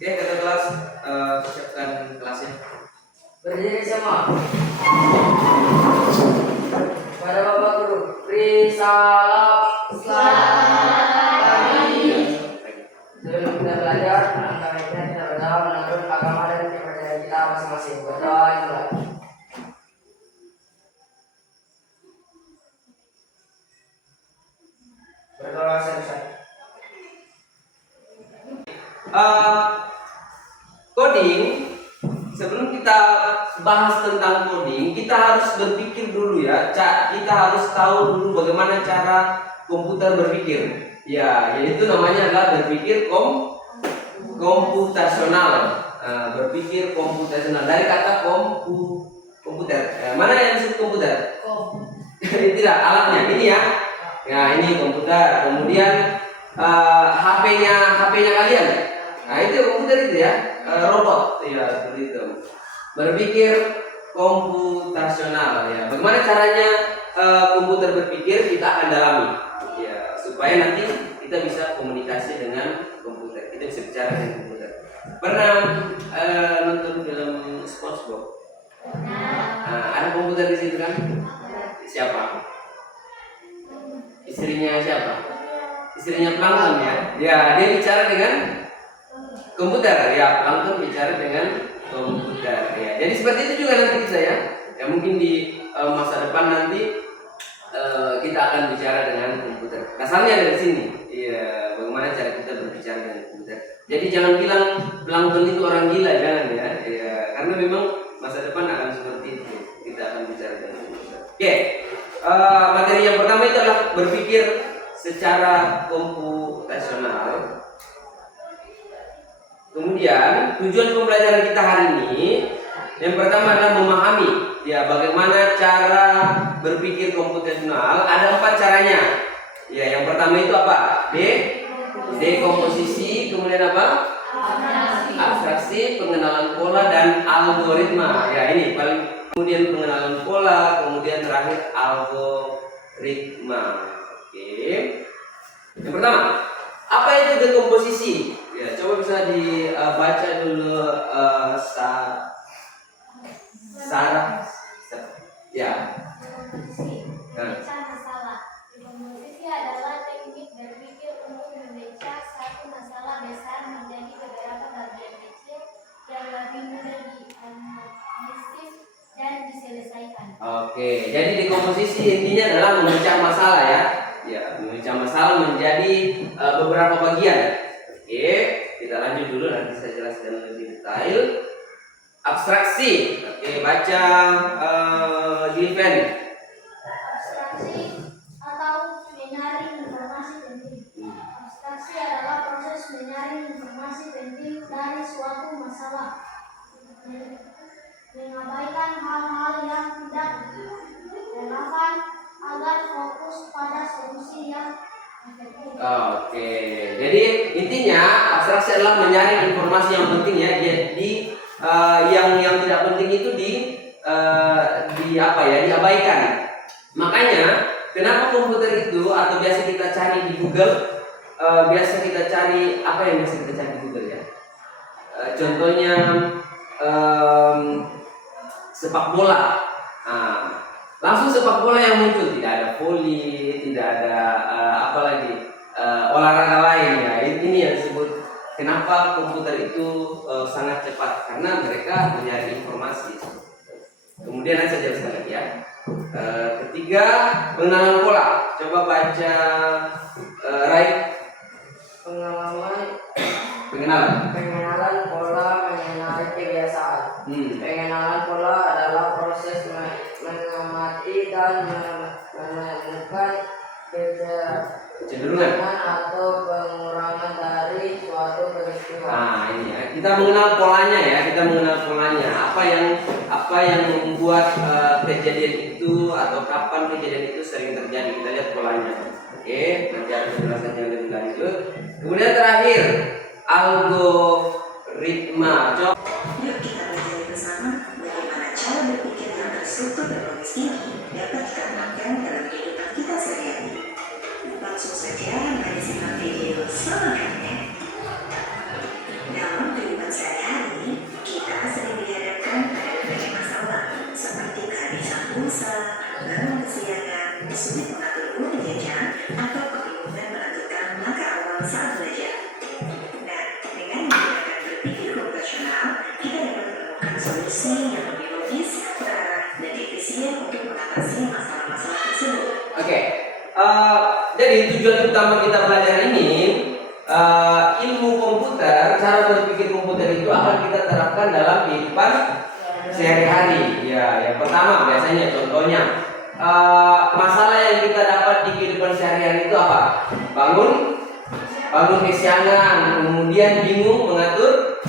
Oke, kita kelas siapkan kelasnya. Berdiri semua. Pada Bapak Guru, beri salam. Selamat pagi. Sebelum kita belajar, alangkah baiknya kita berdoa menurut agama dan kepercayaan kita masing-masing. Berdoa dimulai. Berdoa selesai. Coding, sebelum kita bahas tentang coding, kita harus berpikir dulu ya. Kita harus tahu dulu bagaimana cara komputer berpikir. Ya, yaitu namanya adalah berpikir komputasional. Berpikir komputasional dari kata komputer. Mana yang disebut komputer? Tidak, alatnya ini ya. Ya, ini komputer. Kemudian HP-nya kalian. Nah, itu komputer itu ya. Robot ya, seperti itu. Berpikir komputasional ya. Bagaimana caranya komputer berpikir, kita akan dalami ya, supaya nanti kita bisa komunikasi dengan komputer, kita bisa bicara dengan komputer. Pernah nonton film SpongeBob? Nah, ada komputer di situ kan? Siapa? Istrinya siapa? Istrinya Plankton ya. Ya, dia bicara dengan komputer ya, Plankton bicara dengan komputer ya. Jadi seperti itu juga nanti kita ya. Ya mungkin di masa depan nanti kita akan bicara dengan komputer. Dasarnya dari sini. Iya, bagaimana cara kita berbicara dengan komputer. Jadi jangan bilang Plankton itu orang gila, jangan ya. Ya, karena memang masa depan akan seperti itu. Kita akan bicara dengan komputer. Oke. Materi yang pertama itu adalah berpikir secara komputasional. Kemudian tujuan pembelajaran kita hari ini yang pertama adalah memahami ya bagaimana cara berpikir komputasional. Ada 4 caranya. Ya, yang pertama itu apa? Dekomposisi, kemudian apa? Abstraksi, pengenalan pola dan algoritma. Ya, ini paling. Kemudian pengenalan pola, kemudian terakhir algoritma. Oke. Yang pertama, apa itu dekomposisi? Ya, coba bisa dibaca dulu Sarah. Ya. Memecah masalah. Dekomposisi adalah teknik berpikir untuk memecah satu masalah besar menjadi beberapa bagian kecil yang lebih mudah dianalisis dan diselesaikan. Oke, jadi dekomposisi intinya adalah memecah masalah ya. Ya, memecah masalah menjadi beberapa bagian. Oke, kita lanjut dulu, nanti saya jelaskan lebih detail. Abstraksi. Oke, baca Gilven. Abstraksi atau menyaring informasi penting. Abstraksi adalah proses menyaring informasi penting dari suatu masalah, mengabaikan hal-hal yang tidak relevan agar fokus pada solusi yang efektif. Oke, jadi intinya abstraksi adalah menyaring informasi yang penting ya. Jadi yang tidak penting itu diabaikan. Makanya kenapa komputer itu atau biasa kita cari di Google, biasa kita cari apa yang biasa kita cari di Google ya? Contohnya sepak bola. Langsung sepak bola yang muncul, tidak ada voli, tidak ada olahraga lain ya. Ini yang disebut kenapa komputer itu sangat cepat, karena mereka mencari informasi. Kemudian saya jelaskan lagi ya. Ketiga, pengenalan pola. Coba baca Rai. Pengenalan pola mengenai kebiasaan. Pengenalan pola adalah proses mengamati dan menemukan kecenderungan atau pengurangan dari suatu peristiwa. Nah, ini ya. Kita mengenal polanya ya, apa yang membuat kejadian itu atau kapan kejadian itu sering terjadi. Kita lihat polanya. Oke, nanti ada penjelasannya lebih lanjut. Kemudian terakhir, algoritma. Yuk kita belajar bersama bagaimana cara berpikir yang terstruktur dan logis ini dapat kita terapkan dalam kehidupan kita sehari-hari. Langsung saja mari simak video selanjutnya. Dalam kehidupan solusi yang lebih logis, terarah, dan efisien untuk mengatasi masalah-masalah tersebut. Oke, jadi tujuan utama kita belajar ini ilmu komputer, cara berpikir komputer itu akan kita terapkan dalam kehidupan sehari-hari. Ya, yang pertama biasanya contohnya masalah yang kita dapat di kehidupan sehari-hari itu apa? Bangun kesiangan, kemudian bingung mengatur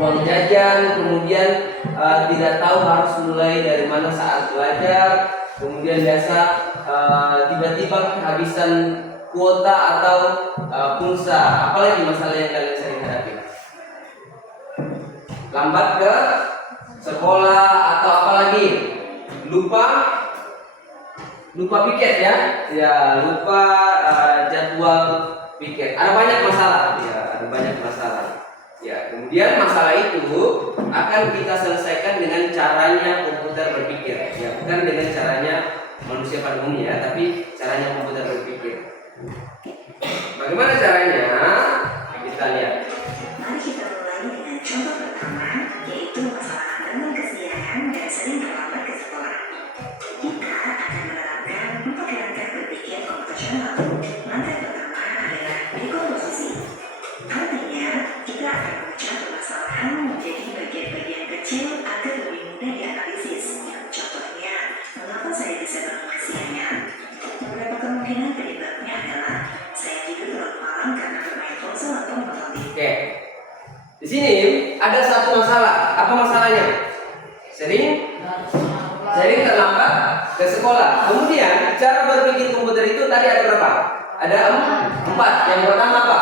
uang jajan, kemudian tidak tahu harus mulai dari mana saat belajar, kemudian biasa tiba-tiba kehabisan kuota atau pulsa. Apalagi masalah yang kalian sering hadapi? Lambat ke sekolah atau apalagi lupa piket ya lupa jadwal piket. Ada banyak masalah ya, kemudian masalah itu akan kita selesaikan dengan caranya komputer berpikir ya, bukan dengan caranya manusia pada umumnya, tapi caranya komputer berpikir. Bagaimana caranya? Kita lihat. Mari kita mulai dengan contoh pertama, yaitu masalah dengan kesiangan dan sering terlambat ke sekolah. Kita akan menerapkan 4 langkah berpikir komputasional. Langkah pertama adalah dekomposisi. Artinya, kita akan memecah permasalahan menjadi bagian-bagian kecil agar lebih mudah dianalisis. Contohnya, mengapa saya bisa bangun kesiangan? Beberapa kemungkinan penyebabnya adalah saya tidur terlalu malam karena bermain ponsel atau menonton TV. Oke. Di sini ada satu masalah. Apa masalahnya? Sering terlambat ke sekolah. Kemudian cara berpikir komputer itu tadi ada berapa? Ada 4. Yang pertama apa?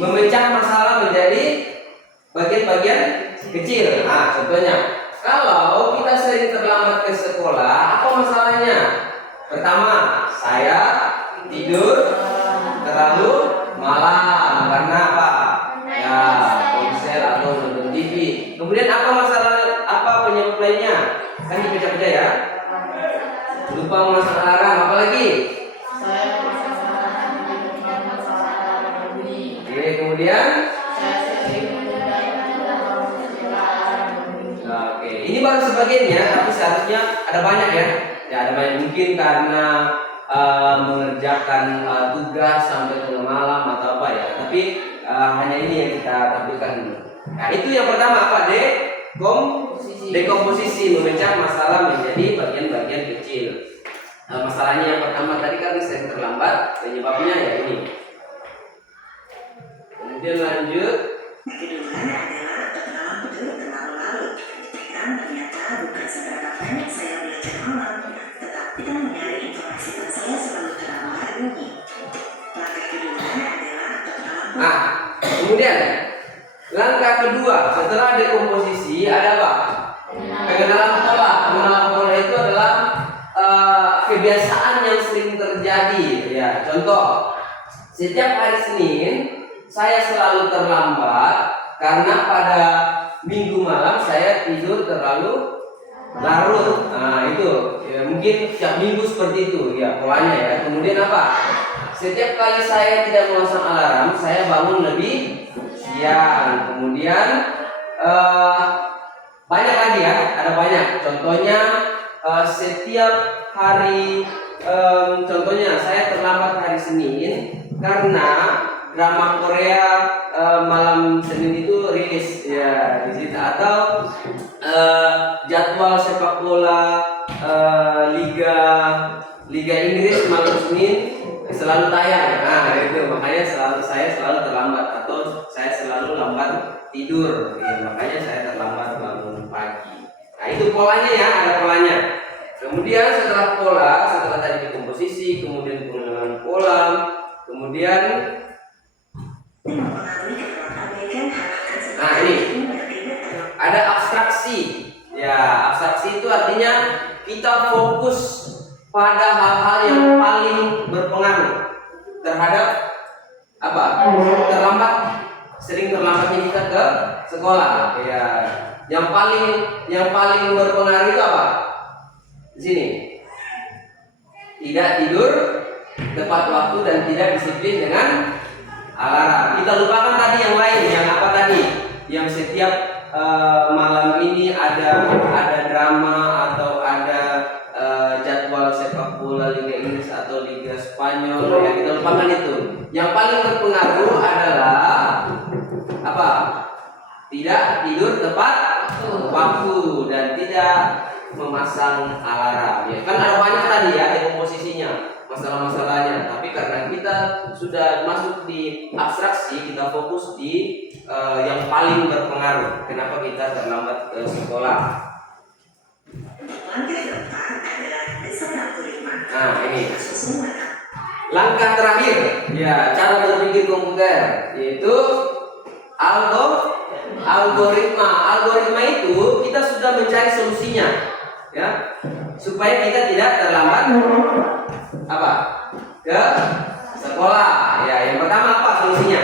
Memecah masalah menjadi bagian-bagian kecil. Nah, contohnya, kalau kita sering terlambat ke sekolah, apa masalahnya? Pertama, saya tidur terlalu malam karena apa? Ya, ponsel atau nonton TV. Kemudian apa penyebab lainnya? Kan dipecah-pecah ya. Lupa memasang alarm, apalagi? Oke, kemudian oke, ini baru sebagiannya, tapi seharusnya ada banyak ya. Ya, ada banyak, mungkin karena mengerjakan tugas sampai tengah malam atau apa ya. Tapi hanya ini yang kita tampilkan dulu. Nah, itu yang pertama apa? Dekomposisi, memecah masalah menjadi bagian-bagian kecil. Masalahnya yang pertama tadi kan sering terlambat, penyebabnya ya ini. Kemudian lanjut. Kedua adalah terlalu tidur terlalu larut. Dan ternyata bukan seberapa banyak saya belajar malam, tetapi mencari informasi tentang saya selalu terlalu hari ini. Langkah kedua adalah terlalu. Nah, kemudian langkah kedua setelah dekomposisi ada apa? Pengenalan pola. Pengenalan pola itu adalah kebiasaan yang sering terjadi. Ya, contoh, setiap hari Senin saya selalu terlambat karena pada Minggu malam saya tidur terlalu larut. Nah, itu ya, mungkin setiap minggu seperti itu ya polanya ya. Kemudian apa? Setiap kali saya tidak memasang alarm, saya bangun lebih siang. Kemudian banyak lagi ya, ada banyak. Contohnya setiap hari, contohnya saya terlambat hari Senin karena drama Korea malam Senin itu rilis ya di situ, atau jadwal sepak bola Liga Inggris malam Senin selalu tayang. Nah, itu makanya saya selalu terlambat, atau saya selalu lambat tidur ya, makanya saya terlambat bangun pagi. Nah, itu polanya ya, ada polanya. Kemudian setelah tadi dekomposisi, kemudian pengenalan pola, kemudian nah ini ada abstraksi. Ya, abstraksi itu artinya kita fokus pada hal-hal yang paling berpengaruh terhadap apa? Sering terlambatnya kita ke sekolah. Ya, yang paling berpengaruh itu apa? Di sini. Tidak tidur tepat waktu dan tidak disiplin dengan alarm. Kita lupakan tadi yang lain, yang apa tadi? Yang setiap malam ini tidak tidur tepat waktu, dan tidak memasang alarm. Ya, kan ada banyak tadi ya komposisinya, masalah-masalahnya. Tapi karena kita sudah masuk di abstraksi, kita fokus di yang paling berpengaruh. Kenapa kita terlambat ke sekolah? Langkah keempat adalah desain algoritma. Nah, ini Susunan. langkah terakhir, ya, cara berpikir komputer, yaitu algoritma. Algoritma itu kita sudah mencari solusinya, ya, supaya kita tidak terlambat apa ke sekolah. Ya, yang pertama apa solusinya?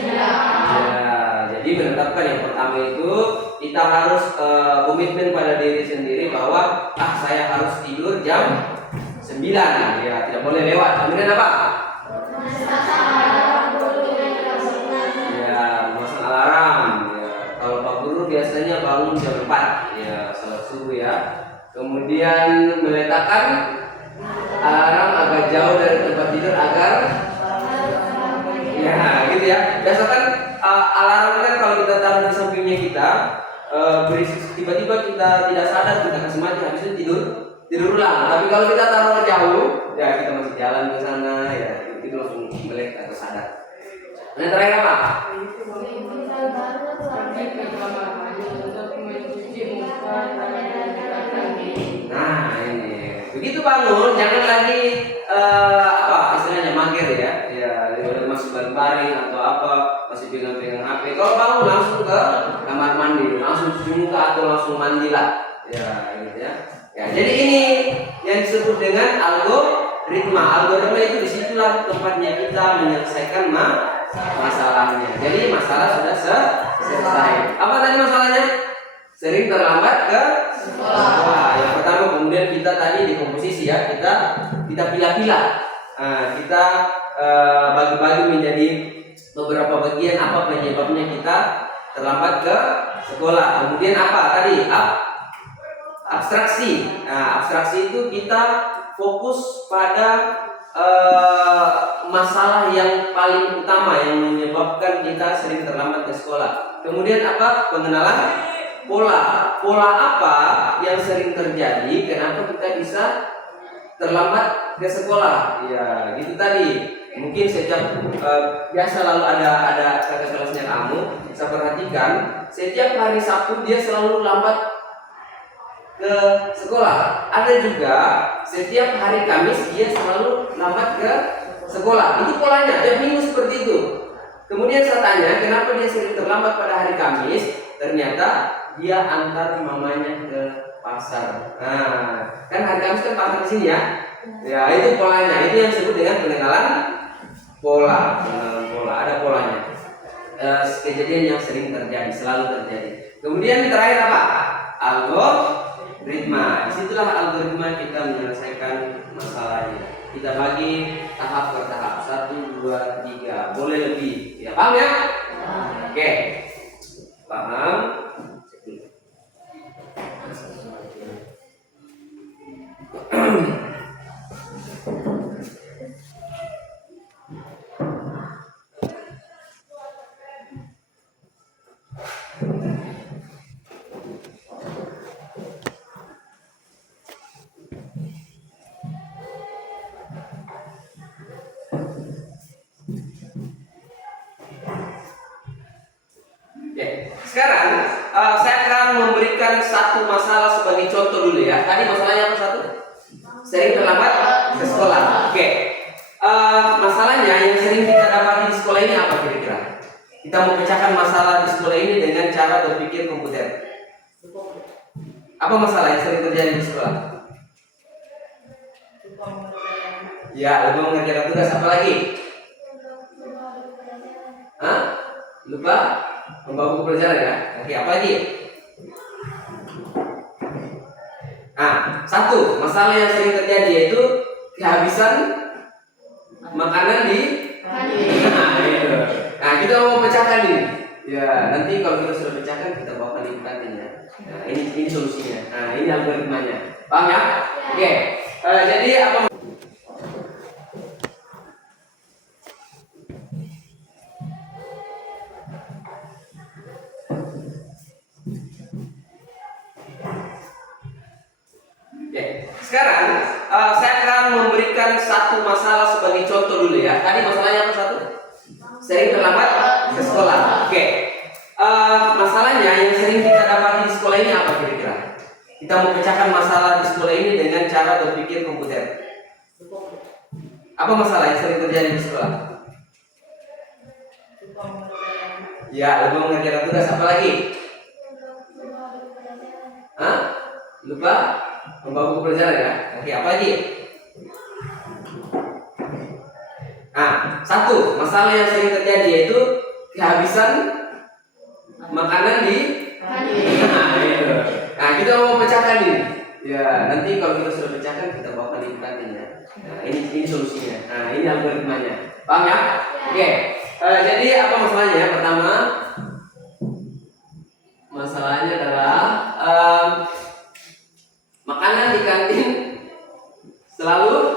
Ya, jadi menetapkan yang pertama itu kita harus komitmen pada diri sendiri bahwa saya harus tidur jam 9, ya, tidak boleh lewat. Kemudian apa? Ya, memasang alarm. Ya, kalau Pak Guru biasanya bangun jam 4, ya, salat subuh ya. Kemudian meletakkan alarm agak jauh dari tempat tidur agar ya gitu ya. Biasakan alarm kan kalau kita taruh di sampingnya kita berisik, tiba-tiba kita tidak sadar, kita kasih mati, habis itu tidur ulang. Tapi kalau kita taruh jauh, ya kita masih jalan ke sana, ya itu langsung melek atau sadar. Nah, yang terakhir apa? Nah, ini begitu bangun, jangan lagi istilahnya mager ya, masih baring atau apa, masih pegang-pegang HP. Kalau bangun langsung ke kamar mandi, langsung cuci muka atau langsung mandilah, ya gitu ya. Ya, jadi ini yang disebut dengan algoritma. Algoritma itu disitulah tempatnya kita menyelesaikan masalahnya. Jadi masalah sudah selesai. Apa tadi masalahnya? Sering terlambat ke sekolah. Yang pertama, kemudian kita tadi di komposisi ya, kita pilah-pilah. Kita bagi-bagi menjadi beberapa bagian apa penyebabnya kita terlambat ke sekolah. Kemudian apa tadi? Abstraksi. Nah, abstraksi itu kita fokus pada masalah yang paling utama yang menyebabkan kita sering terlambat ke sekolah. Kemudian apa? Pengenalan pola apa yang sering terjadi, kenapa kita bisa terlambat ke sekolah. Ya, gitu tadi. Mungkin setiap biasa lalu ada kakak kelasnya kamu, saya perhatikan setiap hari Sabtu dia selalu lambat ke sekolah. Ada juga setiap hari Kamis dia selalu lambat ke sekolah. Itu polanya, tiap minggu seperti itu. Kemudian saya tanya, kenapa dia sering terlambat pada hari Kamis? Ternyata dia antar mamanya ke pasar. Nah, kan hari Kamis kan pasar di sini ya. Ya, itu polanya. Itu yang disebut dengan pengenalan pola. Pengenalan pola, ada polanya. Kejadian yang sering terjadi, selalu terjadi. Kemudian terakhir apa? Algoritma. Disitulah algoritma kita menyelesaikan masalahnya. Kita bagi tahap per tahap, 1, 2, 3, boleh lebih. Ya, paham ya? Oke. Paham? Sekarang saya akan memberikan satu masalah sebagai contoh dulu ya. Tadi masalahnya apa satu? Sering terlambat ke sekolah. Oke. Masalahnya yang sering kita dapati di sekolah ini apa kira-kira? Kita mau pecahkan masalah di sekolah ini dengan cara berpikir komputer. Apa masalah yang sering terjadi di sekolah? Ya, lupa mengerjakan tugas. Apa lagi? Lupa membawa buku pelajaran ya. Oke, apa lagi? Satu masalah yang sering terjadi yaitu kehabisan makanan di kantin. Kita mau pecahkan ini. Ya, nanti kalau kita sudah pecahkan kita bawakan di kantin ya. Nah, ini solusinya. Nah, ini algoritmanya. Paham ya? Oke. Jadi apa? satu masalah sebagai contoh dulu ya. Tadi masalahnya apa satu? Sering terlambat ke sekolah. Oke. Masalahnya yang sering kita dapati di sekolah ini apa kira-kira? Kita mau pecahkan masalah di sekolah ini dengan cara berpikir komputer. Apa masalah yang sering terjadi di sekolah? Ya, lupa mengerjakan tugas. Apa lagi? Hah? Lupa membawa buku pelajaran ya? Oke, apa lagi? Nah, satu masalah yang sering terjadi yaitu kehabisan makanan di itu. Nah, kita mau pecahkan ini. Ya, nanti kalau kita sudah pecahkan kita bawakan di kantin ya. Nah, ini solusinya. Nah, ini algoritmanya. Paham ya? Oke. Jadi apa masalahnya? Pertama, masalahnya adalah makanan di kantin selalu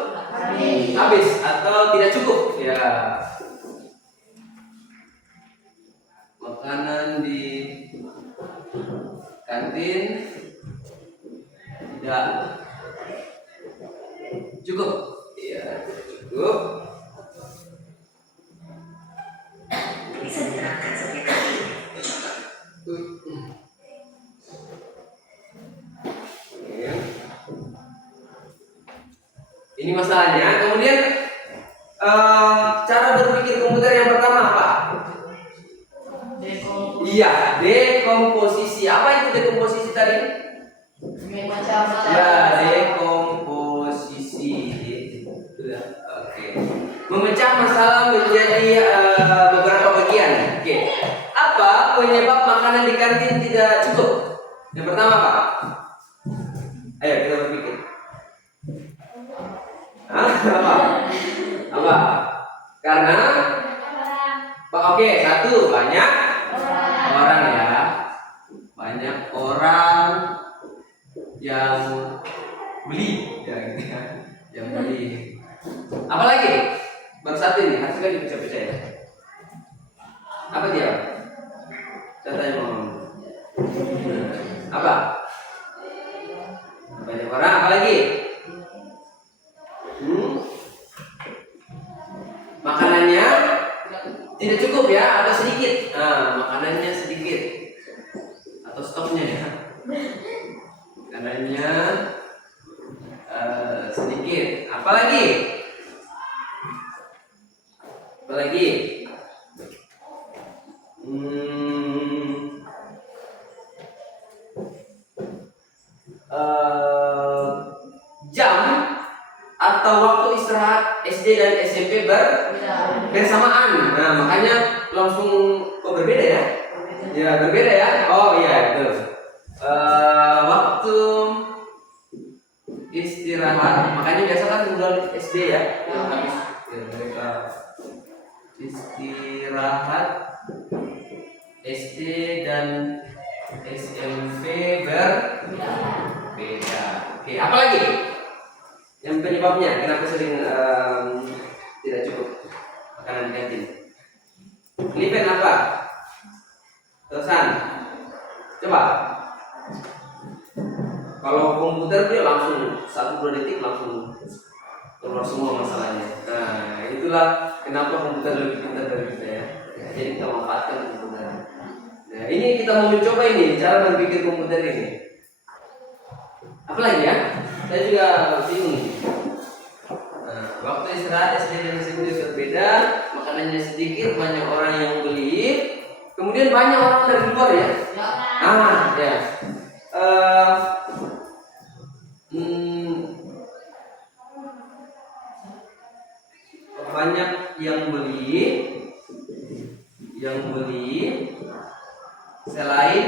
habis atau tidak cukup. Ya. Makanan di kantin tidak cukup. Ya, cukup. Bisa diterapkan setiap kali. Ya. Ini masalahnya. Kemudian cara berpikir komputer yang pertama apa? Iya, dekomposisi. Apa itu dekomposisi tadi? Ya, dekomposisi. Oke. Memecah masalah menjadi beberapa bagian. Oke. Apa penyebab makanan di kantin tidak cukup? Yang pertama apa? Ayo kita berpikir. Hah? Apa? Karena oke, satu banyak orang ya. Banyak orang yang beli ya, gitu ya. Yang beli. Apalagi? Baru satu ini, harus kan dibaca-baca ya. Apa dia? Contohnya ngomong. Apa? Banyak orang, apalagi? Makanannya tidak cukup ya, atau sedikit. Nah, makanannya sedikit atau stoknya ya. Makanannya sedikit. Apalagi? Apalagi? Jam atau waktu istirahat SD dan SMP bersamaan. Nah, makanya langsung berbeda ya? Ya, berbeda ya? Oh iya, betul. Waktu istirahat, makanya biasa kan udah SD ya? Habis ya, mereka istirahat SD dan SMP berbeda. Oke, apa lagi? Yang penyebabnya kenapa sering tidak cukup makanan di kantin? Lipen apa? Terusan. Coba. Kalau komputer dia langsung 1-2 detik langsung keluar semua masalahnya. Nah, itulah kenapa komputer lebih pintar dari kita ya. Jadi kita manfaatkan komputer. Nah, ini kita mau mencoba ini cara berpikir komputer ini. Apa lagi ya? Saya juga bingung. Nah, waktu istirahat SD dan SMP berbeda, makanannya sedikit, banyak orang yang beli, kemudian banyak orang dari luar ya. Ya. Banyak yang beli selain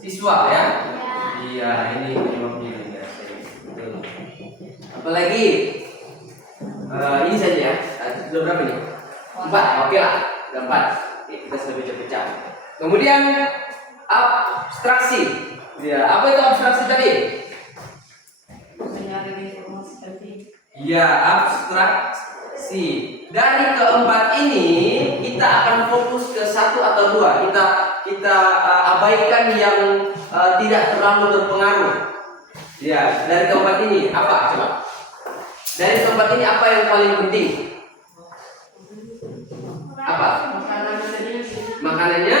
siswa ya. Iya, ini penyebabnya ya. Apalagi ini saja ya. Sudah berapa nih? 4. Oke lah, sudah 4. Oke, kita sudah pecah-pecah. Kemudian abstraksi. Ya, apa itu abstraksi tadi? Ya, abstraksi. Dari keempat ini kita akan fokus ke 1 atau 2. Kita abaikan yang tidak terlalu berpengaruh. Ya, dari keempat ini apa coba? Dari keempat ini apa yang paling penting? Apa? Makanannya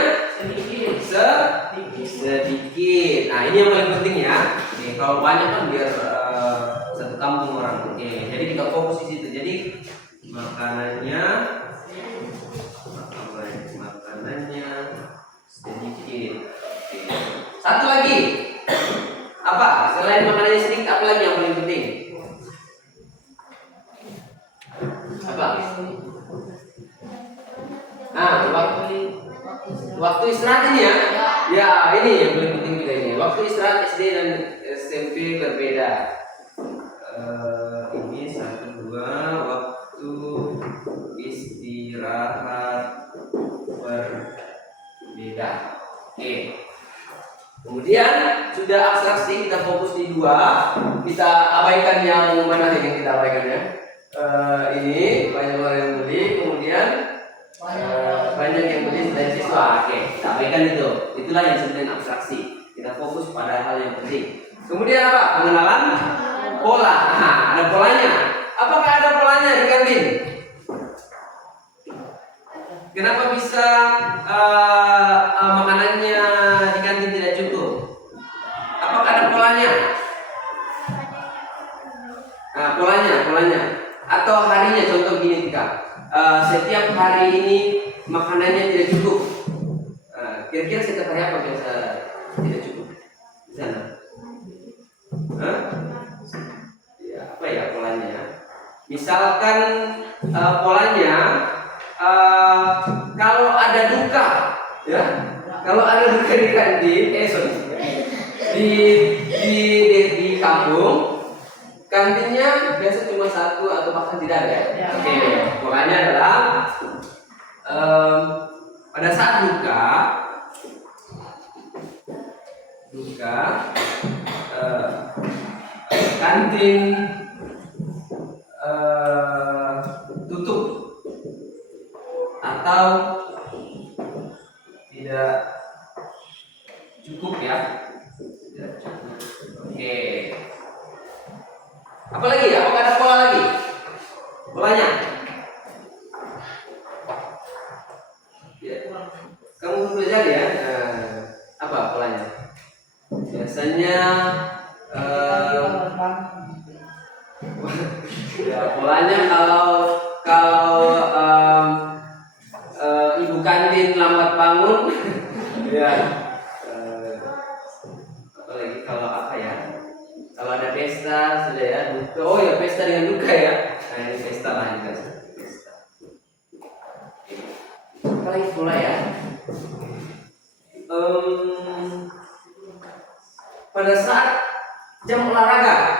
sedikit. Nah, ini yang paling penting ya. Oke, kalau banyak kan biar satu kampung orang. Oke, jadi kita fokus di situ. Jadi makanannya sedikit. Oke. Satu lagi. Apa? Selain makanannya sedikit, apa lagi yang paling penting? Apa? Nah, waktu istirahat ini ya. Ya, ini yang paling penting juga ini. Waktu istirahat SD dan SMP berbeda. Ini 1, 2 waktu istirahat berbeda. Oke. Kemudian sudah abstraksi, kita fokus di 2. Kita abaikan yang mana yang kita abaikan ya? Ini banyak orang yang beli, kemudian banyak yang beli selain siswa. Oke, kita abaikan itu. Itulah yang sebenarnya abstraksi. Kita fokus pada hal yang penting. Kemudian apa? Pengenalan pola. Nah, ada polanya. Apakah ada polanya di kantin? Kenapa bisa makanannya di kantin tidak cukup? Apakah ada polanya? Nah, polanya. Atau harinya, contoh gini Tika. Setiap hari ini makanannya tidak cukup. Kira-kira setiap hari apa biasa tidak cukup di sana? Ya, apa ya polanya? Misalkan polanya kalau ada duka, ya, kalau ada duka di kantin, di kampung, kantinnya biasa cuma 1 atau bahkan tidak ada. Oke, polanya adalah pada saat duka, kantin tutup atau tidak cukup ya. Tidak cukup. Oke. Apa lagi ya? Apakah ada pola lagi? Polanya? Ya. Kamu belajar ya? Apa polanya? Biasanya ya, polanya kalau ibu kantin lambat bangun, ya. Apalagi kalau apa ya? Kalau ada pesta sudah ya. Oh ya, pesta dengan duka ya. Nah, ini pesta lah juga. Pesta. Apalagi pola ya? Pada saat jam olahraga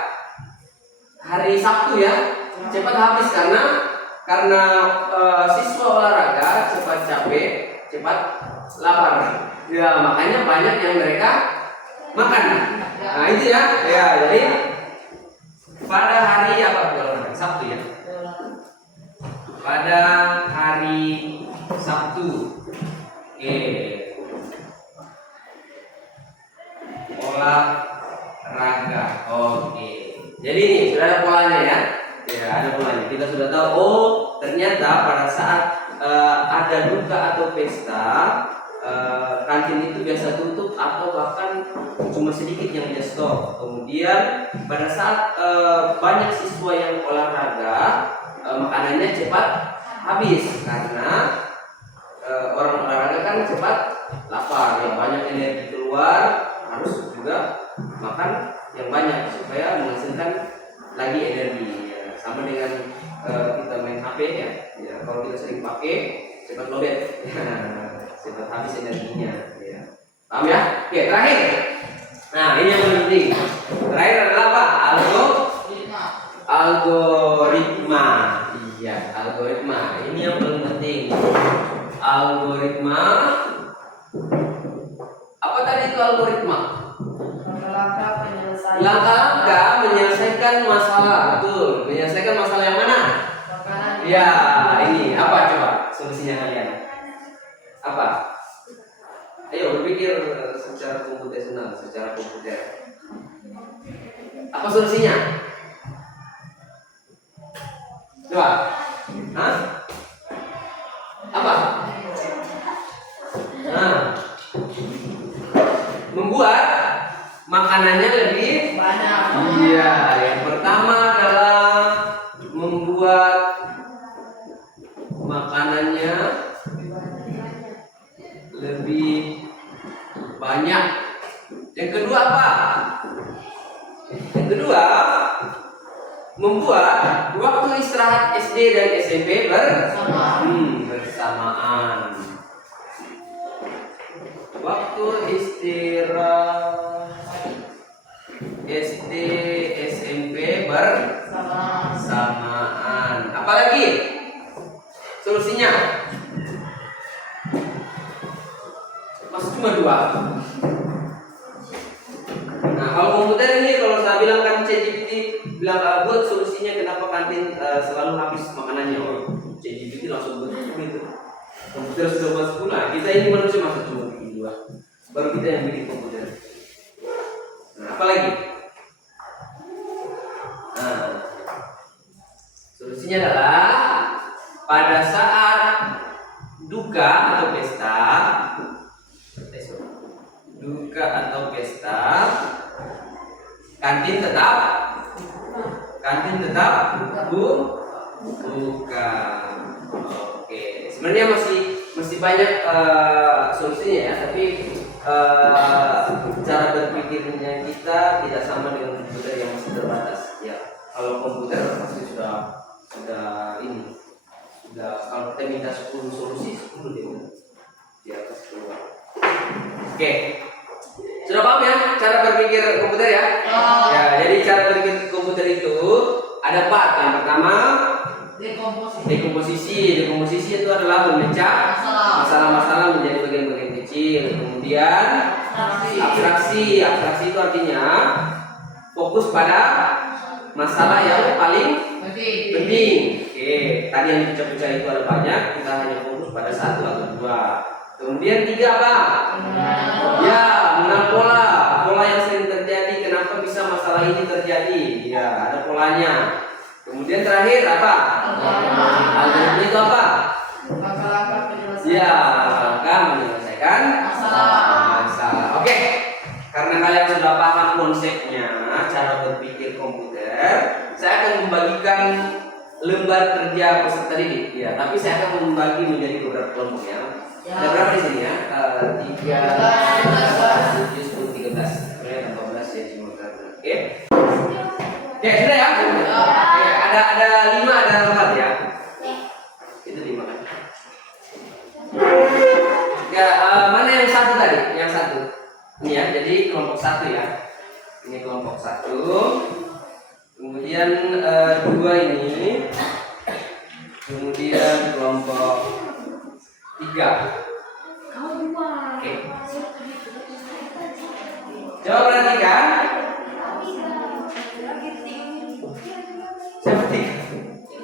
hari Sabtu ya, cepat habis karena siswa olahraga cepat capek, cepat lapar. Ya, makanya banyak yang mereka makan. Nah, itu ya. Ya, jadi pada hari apa olahraga? Sabtu ya. Pada hari Sabtu. Oke. Olahraga. Oke. Jadi ini sudah ada polanya ya. Ya, ada polanya. Kita sudah tahu. Oh, ternyata pada saat ada duka atau pesta, kantin itu biasa tutup atau bahkan cuma sedikit yang dia stok. Kemudian pada saat banyak siswa yang olahraga, makanannya cepat habis karena orang olahraga kan cepat lapar, ya banyak energi keluar, harus juga makan yang banyak supaya menghasilkan lagi energi. Ya, sama dengan kita main HP ya. Ya, kalau kita sering pakai cepat lowbat, cepat habis energinya. Ya. Paham ya? Oke, terakhir. Nah, ini yang paling penting. Terakhir adalah apa? Algoritma. Iya, algoritma. Ini yang paling penting. Algoritma. Apa tadi itu algoritma? Langkah-langkah menyelesaikan masalah. Betul. Menyelesaikan masalah yang mana? Ya, ini apa coba solusinya kalian? Apa? Ayo berpikir secara komputasional, secara komputer. Apa solusinya? Coba. Hah? Apa? Nah, membuat makanannya lebih Banyak. Iya, yang pertama adalah membuat makanannya lebih banyak. Yang kedua apa? Yang kedua, membuat waktu istirahat SD dan SMP bersamaan. Waktu istirahat SD SMP bersamaan. Apalagi solusinya? Masih cuma 2. Nah, kalau komputer ini, kalau saya bilang kan ChatGPT bilang buat solusinya kenapa kantin selalu habis makanannya. Oh, ChatGPT langsung buat itu. Komputer sudah masuk. Nah, kita ini manusia masih cuma bikin 2. Baru kita yang bikin komputer. Nah, apalagi? Nah, solusinya adalah pada saat duka atau pesta, kantin tetap buka. Oke, sebenarnya masih banyak solusinya ya, tapi cara berpikirnya kita tidak sama dengan komputer yang masih terbatas. Ya, kalau komputer pasti sudah kalau kita minta 10 solusi 10 dia di atas keluar. Oke. Sudah paham ya cara berpikir komputer ya? Ya, jadi cara berpikir komputer itu ada 4. Yang pertama, dekomposisi. Dekomposisi itu adalah memecah masalah-masalah menjadi bagian-bagian kecil. Kemudian abstraksi. Abstraksi itu artinya fokus pada masalah yang paling penting. Oke, tadi yang dipecah-pecah itu ada banyak, kita hanya fokus pada 1 atau 2. Kemudian 3 apa? Ya, mengenal pola yang sering terjadi. Kenapa bisa masalah ini terjadi? Ya, ada polanya. Kemudian terakhir apa? Algoritma itu apa? Ya, langkah menyelesaikan masalah. Oke, karena kalian sudah paham konsepnya, cara berpikir komputer, saya akan membagikan lembar kerja peserta didik. Ya, tapi saya akan membagi menjadi beberapa kelompok ya. Ada berapa di sini ya? 3, 7, 10, 13. Kemudian 14 ya cuma karena. Oke. Oke, sudah ya? Oke, ada 5, ada 4 ya. Itu 5 kan. Ya, mana yang 1 tadi? Yang 1. Ini ya, jadi kelompok 1 ya. Ini kelompok 1. Kemudian 2 ini. Kemudian kelompok 3. Oke. Coba perhatikan. Siapa 3?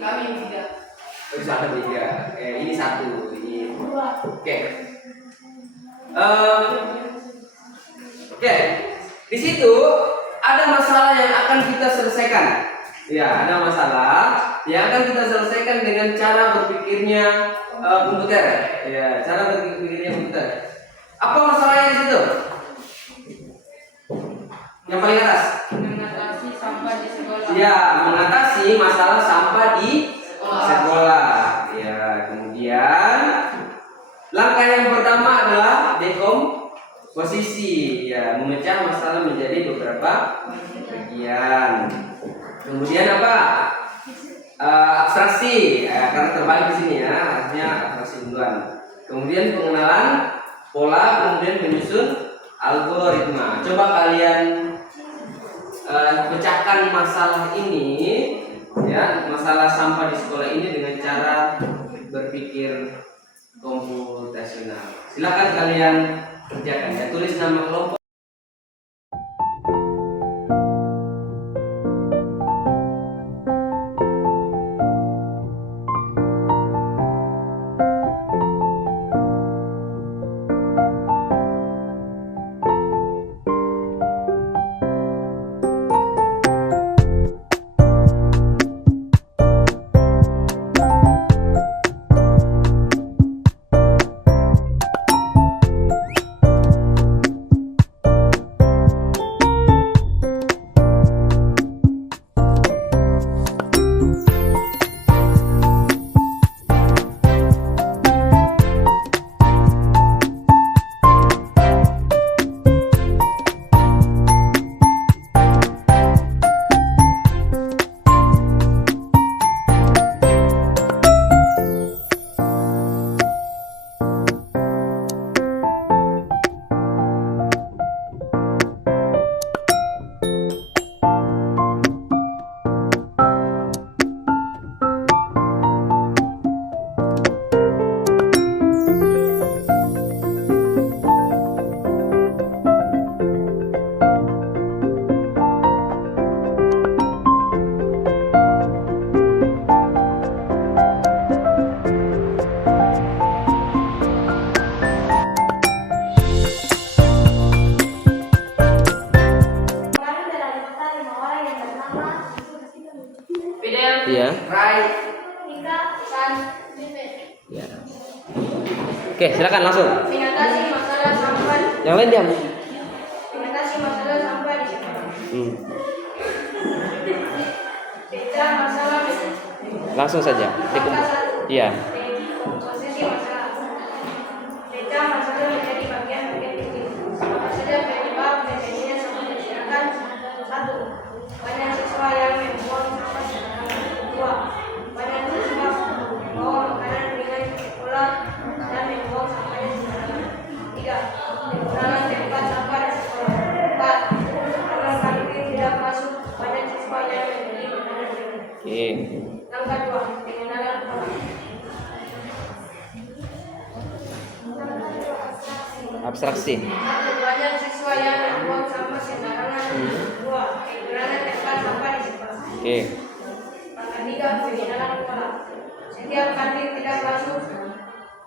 Kami 3. Bisa ada 3. Oke, ini 1, ini 2. Oke. Oke. Di situ ada masalah yang akan kita selesaikan. Ya, ada masalah yang akan kita selesaikan dengan cara berpikirnya komputer. Ya, cara berpikirnya komputer. Apa masalahnya di situ? Yang paling atas. Mengatasi sampah di sekolah. Ya, mengatasi masalah sampah di sekolah. Ya, kemudian langkah yang pertama adalah dekomposisi. Ya, memecah masalah menjadi beberapa bagian. Kemudian apa? Abstraksi, karena terbalik di sini ya, artinya abstraksi duluan. Kemudian pengenalan pola, kemudian menyusun algoritma. Coba kalian pecahkan masalah ini, ya, masalah sampah di sekolah ini dengan cara berpikir komputasional. Silakan kalian kerjakan. Ya, tulis nama kelompok. Oke, silakan langsung. Mengatasi masalah sampah. Yang lain diam. Mengatasi masalah sampah di sekolah. Pecah masalah. Langsung saja. Iya. Posisi masalah. Pecah masalah menjadi bagian-bagian kecil. Apa saja penyebab terjadinya sampah berserakan? 1. Banyak siswa yang membuang sampah sembarangan. 2. Banyak siswa membawa makanan ringan ke sekolah dan membuang sampahnya sembarangan. 3. Kekurangan tempat sampah di sekolah. 4. Karena kantin tidak masuk, banyak siswa yang membeli makanan ringan. Oke. Yang kedua, pengenalan pola. Abstraksi. Banyak siswa yang membuang sampah sembarangan. 2. Kekurangan tempat sampah di sekolah. Oke. Yang ketiga, pengenalan pola. Setiap kantin tidak masuk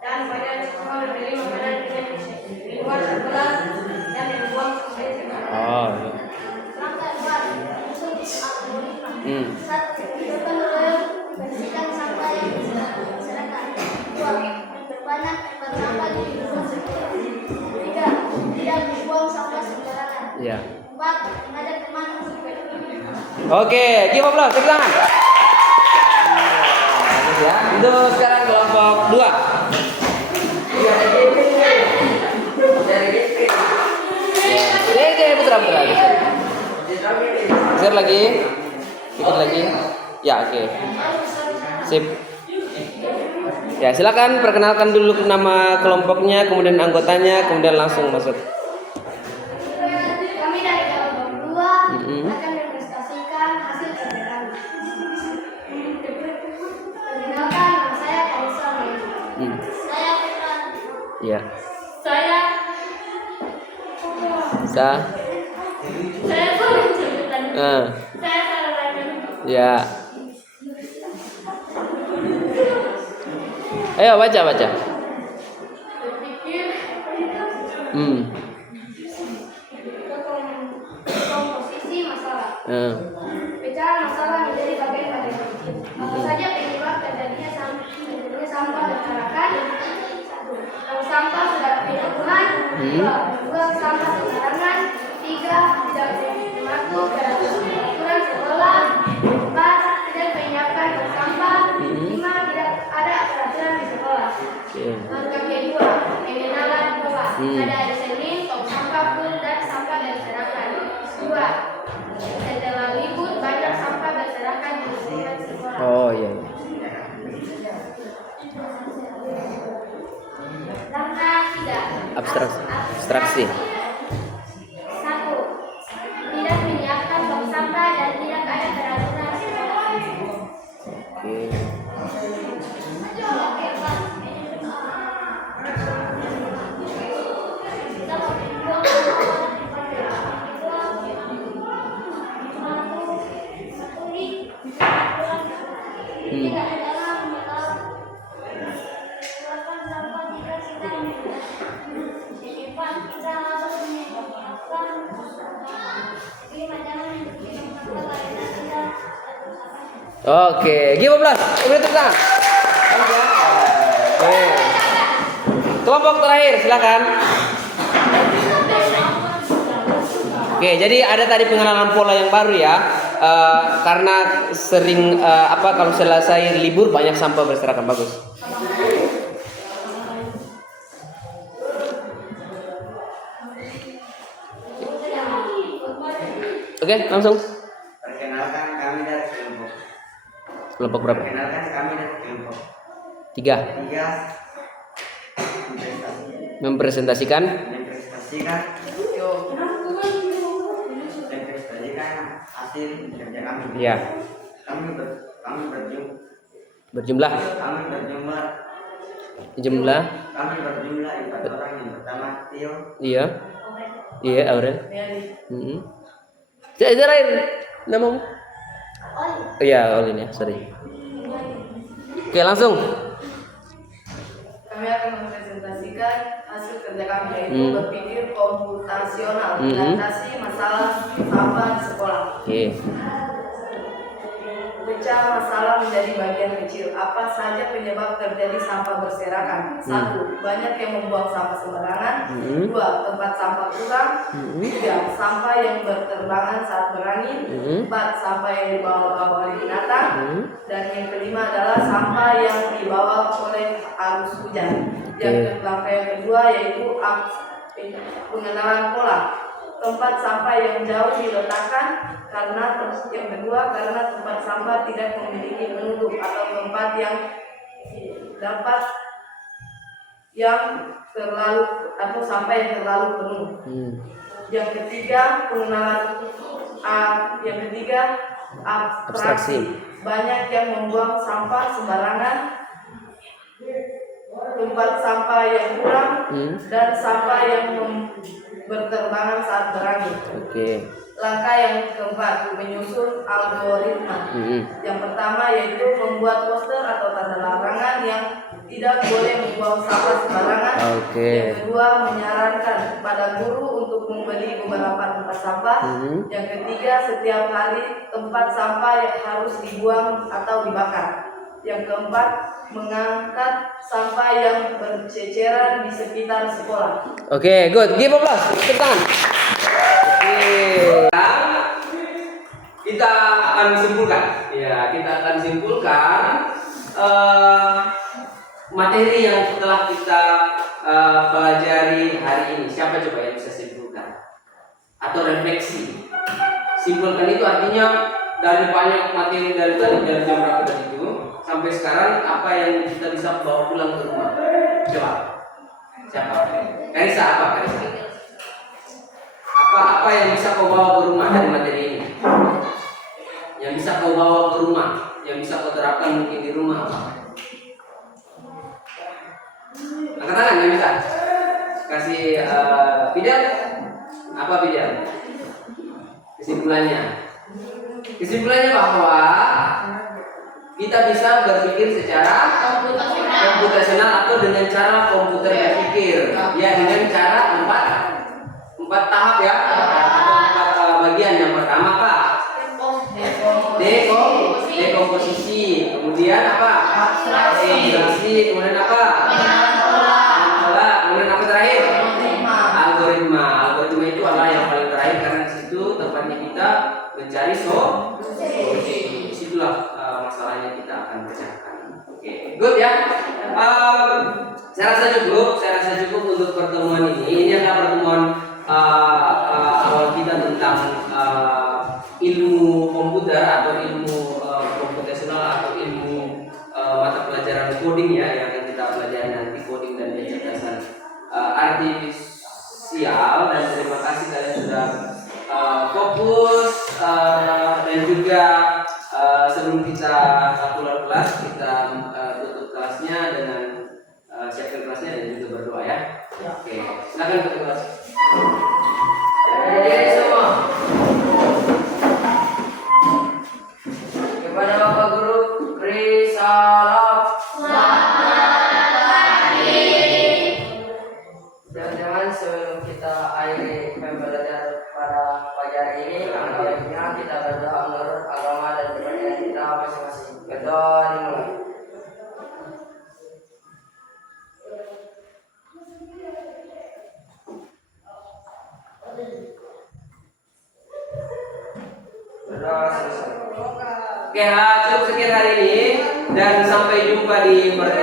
dan banyak siswa membeli makanan ringan di luar sekolah dan membuang sampah sembarangan. Oh. Iya. Langkah 4, menyusun algoritma. 1. Hidupkan royong, bersihkan sampah yang berserakan. 2. Memperbanyak tempat sampah di lingkungan sekolah. 3. Tidak membuang sampah sembarangan. Iya. 4. Mengajak teman untuk peduli. Oke, give up tepuk tangan. Ya, itu sekarang kelompok 2. Putra. Geser lagi. Dikit lagi. Ya, oke. Sip. Ya, silakan perkenalkan dulu nama kelompoknya, kemudian anggotanya, kemudian langsung masuk. Kami dari kelompok 2 akan mempresentasikan hasil kerja kami. Perkenalkan, nama saya Kalisa Mei. Saya Putra. Iya. Saya Sorin Cepetan. Saya Sarah. Ya. Ayo baca. Berpikir komposisi masalah. Pecahan masalah menjadi bagian-bagian kecil. Apa saja penyebab terjadinya sampah berserakan? 1. Kalau sampah sudah berjatuhan. 2. Sampah sembarangan. 3. Tidak mematuhi peraturan sekolah. 4. Tidak menyiapkan tong sampah. 5. Tidak ada peraturan di sekolah. Langkah kedua, pengenalan pola. Pada hari Senin, tong sampah full dan sampah berserakan. 2. Setelah libur, banyak sampah berserakan di lingkungan sekolah. Oh iya. Langkah 3. Abstraksi. 1. Tidak menyiapkan tong sampah dan tidak ada peraturan sekolah. Oke. Oke, give up beri tepuk tangan. Oke. Kelompok terakhir, silakan. Oke, jadi ada tadi pengenalan pola yang baru ya. Karena sering kalau selesai libur banyak sampah berserakan, bagus. Oke, langsung. Perkenalkan kami dari Kelompok berapa? Perkenalkan kami dari kelompok 3. 3. Mempresentasikan hasil kerja kami. ya. Kami Berjumlah berjumlah 4 orang. Yang pertama Tio. Iya, Aurel. Terakhir namamu? Oh iya, Olin ya, sorry. Oke, langsung. Kami akan mempresentasikan hasil kerja kami, yaitu berpikir komputasional, mengatasi masalah sampah di sekolah. Oke. Pecah masalah menjadi bagian kecil. Apa saja penyebab terjadi sampah berserakan? 1. Banyak yang membuang sampah sembarangan. 2. Tempat sampah kurang. 3. Sampah yang berterbangan saat berangin. 4. Sampah yang dibawa oleh binatang. Dan yang kelima adalah sampah yang dibawa oleh arus hujan. Yang langkah yang kedua yaitu pengenalan pola. Tempat sampah yang jauh diletakkan, karena yang kedua karena tempat sampah tidak memiliki penutup atau tempat yang dapat yang terlalu atau sampah yang terlalu penuh. Yang ketiga abstraksi. Banyak yang membuang sampah sembarangan, tempat sampah yang kurang, dan sampah yang berterbangan saat berangin. Langkah yang keempat, menyusun algoritma. Yang pertama yaitu membuat poster atau tanda larangan yang tidak boleh membuang sampah sembarangan. Yang kedua, menyarankan kepada guru untuk membeli beberapa tempat sampah. Yang ketiga, setiap hari tempat sampah yang harus dibuang atau dibakar. Yang keempat, mengangkat sampah yang berceceran di sekitar sekolah. Oke, good. Give applause. Tepuk tangan. Kita akan simpulkan. Ya, kita akan simpulkan materi yang telah kita pelajari hari ini. Siapa coba yang bisa simpulkan? Atau refleksi? Simpulkan itu artinya dari banyak materi dari jam berapa tadi itu sampai sekarang apa yang kita bisa bawa pulang ke rumah? Coba. Siapa? Karisa, apa Karisa? Apa yang bisa kau bawa ke rumah dari materi ini? Yang bisa kau bawa ke rumah, yang bisa kau terapkan mungkin di rumah apa? Angkat tangan yang bisa. Kasih Fidel. Apa Fidel? Kesimpulannya bahwa kita bisa berpikir secara komputasional atau dengan cara komputer berpikir, ya dengan cara empat tahap ya, empat bagian. Yang pertama apa? Dekomposisi, kemudian apa? Abstraksi, kemudian apa? Kemudian apa terakhir? Algoritma. Algoritma itu adalah yang paling terakhir karena di situ tempatnya kita mencari solusi. Disitulah masalahnya kita akan pecahkan. Oke, good ya. Saya rasa cukup untuk pertemuan ini. Ini adalah pertemuan awal kita tentang ilmu komputer atau ilmu komputasional atau ilmu mata pelajaran coding ya, yang akan kita pelajari nanti, coding dan kecerdasan artifisial. Dan terima kasih kalian sudah fokus dan juga sebelum kita keluar kelas kita tutup kelasnya dengan siapkan kelasnya dan juga berdoa ya. Oke, silakan ke kelas. Jadi semua kepada Bapak Guru beri salam. Teman-teman, sebelum kita akhiri pembelajaran pada pagi hari ini, baiknya kita berdoa menurut agama dan kepercayaan kita masing-masing. Berdoa dimulai. Berdoa selesai. Oke, cukup sekian hari ini dan sampai jumpa di pertemuan